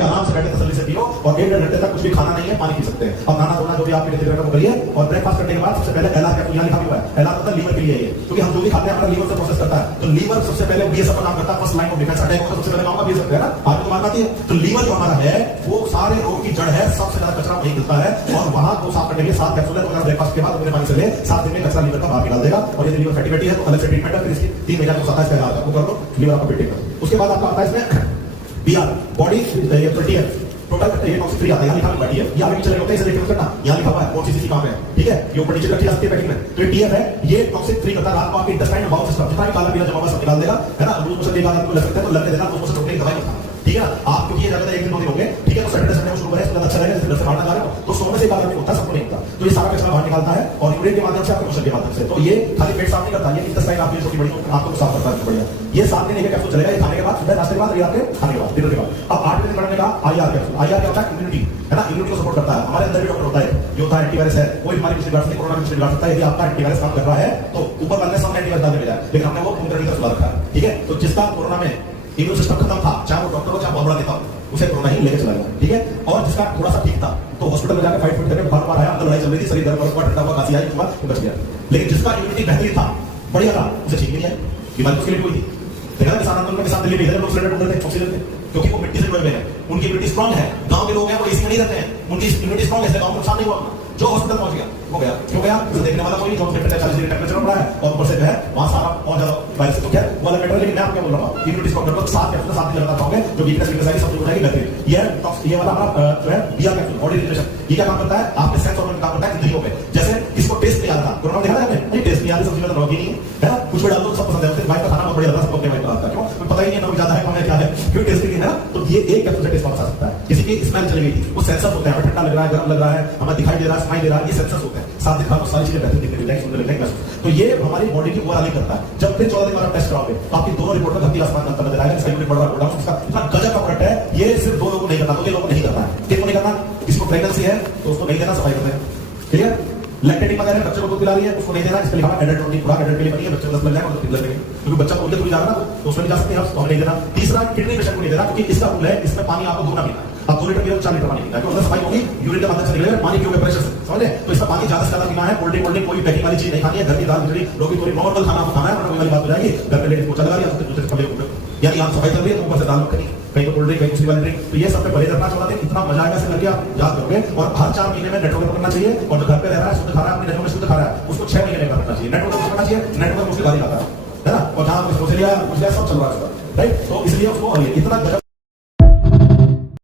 आराम से बैठे तसल्ली से पियो और 1-1.5 घंटे तक कुछ भी खाना नहीं है, पानी पी सकते हैं। अब खाना धोना जो भी आपके लिए वो करिए और ब्रेकफास्ट करने के बाद सबसे पहले एलआर कैप्सूल यहाँ लिखा हुआ है। एलआर मतलब लीवर के लिए है, क्योंकि हम जो भी खाते हैं हमारा लीवर से प्रोसेस करता है। तो लीवर सबसे पहले बीएसएफ का काम करता है, first line of defence attack होगा सबसे पहले काम का बीएसएफ है ना, आपको मालूम आती है। तो लीवर जो हमारा है वो सारे रोग की जड़ है, सबसे ज्यादा कचरा वही मिलता है और वहां को साफ करने के लिए 7 कैप्सूल है। अगर ब्रेकफास्ट के बाद अपने पानी से ले 7 दिन में कचरा लीवर का बाहर निकाल देगा और यदि लीवर फैटी है तो अलग से ट्रीटमेंट है, फिर इसकी 3 महीने को 27 का इलाज आपको कर लो, लीवर आपका फिट कर। उसके बाद आपका आता है इसमें बीआर बॉडी टीएफ टोटल ये टॉक्सिक फ्री आता है, यहाँ लिखा हुआ है ये आगे चले होते हैं, इसे देख करना यहाँ लिखा हुआ है कौन सी चीज कहां पे है, ठीक है। ये ऊपर नीचे रखी जा सकती है पैकिंग में। तो ये टीएफ है, ये टॉक्सिक फ्री करता है, रात को आपके इंटेस्टाइन में बाउल सिस्टम जितना भी काला पीला जमा हुआ सब निकाल देगा, है ना। लूज मोशन निकाल आपको लग सकता है तो लगने देना, लूज मोशन रोकने की दवाई होता है, ठीक है। आप क्योंकि ये ज्यादा 1 दिन 2 दिन हो गए, ठीक है, तो सैटरडे संडे को शुरू करें, अच्छा रहेगा, घर से बाहर ना जा रहे हो तो सोने से बाहर नहीं होता, सबको नहीं होता। तो ये सारा कचरा बाहर निकालता है और यूरिन के माध्यम से आपके मोशन के माध्यम से। तो ये खाली पेट साफ नहीं करता, ये इंटेस्टाइन आपकी छोटी बड़ी आपको साफ करता है बढ़िया। ये 7 दिन एक कैप्सूल चलेगा, ये खाने के बाद, सुबह नाश्ते के बाद, रात के खाने के बाद, डिनर के बाद। अब 8 दिन बढ़ने का आईआर कैप्सूल, आईआर क्या होता है, इम्यूनिटी, है ना, इम्यूनिटी को सपोर्ट करता है। हमारे अंदर भी डॉक्टर होता है, ये होता है एंटीवायरस है, कोई बीमारी किसी निकाल सकती है, कोरोना किसी निकाल सकता है। यदि आपका एंटीवायरस काम कर रहा है तो ऊपर वाले सब एंटीवायरस डाल देगा, लेकिन हमने वो पूरी तरह से रखा है, ठीक है। तो जिसका कोरोना में इम्यून सिस्टम खत्म था, चाहे वो डॉक्टर हो चाहे बहुत बड़ा नेता हो, उसे कोरोना ही लेके चला गया, ठीक है। और जिसका थोड़ा सा ठीक था तो हॉस्पिटल में जाकर फाइट करके बार आया, अंदर लड़ाई चल रही थी, शरीर दर्द हुआ, ठंडा हुआ, खांसी आई, वो बच गया। लेकिन जिसका इम्यूनिटी बेहतरीन था, बढ़िया था, उसे ठीक नहीं है, बीमारी उसके लिए कोई थी। देखा किसान आंदोलन में किसान दिल्ली में लोग सिलेंडर ढूंढते थे ऑक्सीजन के, क्योंकि वो मिट्टी से जुड़े हुए हैं, उनकी इम्यूनिटी स्ट्रांग है। गांव के लोग हैं वो एसी में नहीं रहते हैं, उनकी इम्यूनिटी स्ट्रांग है, गांव को नुकसान नहीं हुआ। जो हॉस्पिटल पहुंच गया वो गया, क्यों गया, उसे देखने वाला कोई नहीं, 40 डिग्री टेम्परेचर बढ़ा है और ऊपर से जो है वहां सारा और ज्यादा वायरस तो क्या वो अलग मैटर। लेकिन मैं आपको बोल रहा हूं इम्यूनिटी स्ट्रांग करके 7 कैप्सूल 7 दिन लगातार खाओगे, जो वीकनेस आई सब हो जाएगी बेहतरीन। ये वाला हमारा जो है बीआर कैप्सूल बॉडी रिफ्रेशन, ये क्या काम करता है, आपके सेंस ऑर्गन काम करता है इंद्रियों पे। जैसे किसको टेस्ट नहीं आ रहा था, कोरोना देखा था आपने, टेस्ट नहीं आ रही, सब्जी में तो रोगी नहीं है ना, कुछ भी डाल दो सब पसंद है, भाई का खाना बहुत बढ़िया लगा सबको, अपने भाई का क्यों पता ही नहीं है, ज्यादा है कम है क्या है, क्यों टेस्ट नहीं है ना। तो ये एक कैप्सूल से टेस्ट वापस आ सकता है। किसी की स्मेल चली गई थी, वो सेंसर होते हैं, हमें ठंडा लग रहा है, गर्म लग रहा है, हमें दिखाई दे रहा है, सुनाई दे रहा है, ये सेंसर्स होते हैं। 7 दिन बाद सारी चीजें बेहतर दिखने लगेंगी, सुंदर लगेंगे। तो ये हमारी बॉडी की ओवरऑल करता है। जब फिर 14 दिन बाद टेस्ट कराओगे तो आपकी दोनों रिपोर्ट में धरती आसमान अंतर नजर आएगा, इसका यूनिट बढ़ रहा है, उसका इतना गजब का प्रोडक्ट है। ये सिर्फ 2 लोगों को नहीं करना, 2 लोगों को नहीं करना है, किसको नहीं करना, किसको प्रेगनेंसी है तो उसको नहीं देना, सफाई करते हैं, क्लियर। लैक्टेटिंग मदर है, बच्चे को दूध पिला रही है, उसको नहीं देना, इसके लिए एडल्ट ओनली, पूरा एडल्ट के लिए बनी है, बच्चे को 10 लग जाएगा तो लगेगा, क्योंकि बच्चा को दूध जा रहा है ना तो उसमें नहीं जा सकते आप, तो नहीं देना। तीसरा किडनी पेशेंट को नहीं देना, क्योंकि इसका रूल है इसमें पानी आपको दोगुना पीना है। अब 2 लीटर पीना 4 लीटर पानी पीना है, तो अंदर सफाई होगी, यूरिन के माध्यम से निकलेगा, पानी के ऊपर प्रेशर से, समझे। तो इसका पानी ज्यादा से ज्यादा पीना है, कोल्ड ड्रिंक कोई पैकिंग वाली चीज नहीं खानी है, घर की दाल खिचड़ी रोटी थोड़ी नॉर्मल खाना खाना है, वरना वाली बात हो जाएगी। घर पे लेडीज को चला रही है दूसरे कपड़े ऊपर, यानी आप सफाई कर रही है तो ऊपर से दाल मखनी, कहीं कोल्ड ड्रिंक, कहीं दूसरी वाली ड्रिंक, तो ये सब पे परहेज रखना चाहते हैं। इतना मजा आएगा करके आप याद करोगे। और हर 4 महीने में नेटवर्क करना चाहिए, और जो घर पे रह रहा है शुद्ध खा रहा है, अपने नेटवर्क में शुद्ध खा रहा है, उसको 6 महीने में करना चाहिए। नेटवर्क करना चाहिए, नेटवर्क उसके बाद ही खाता है ना, और जहां सब चल रहा है, राइट। तो इसलिए उसको इतना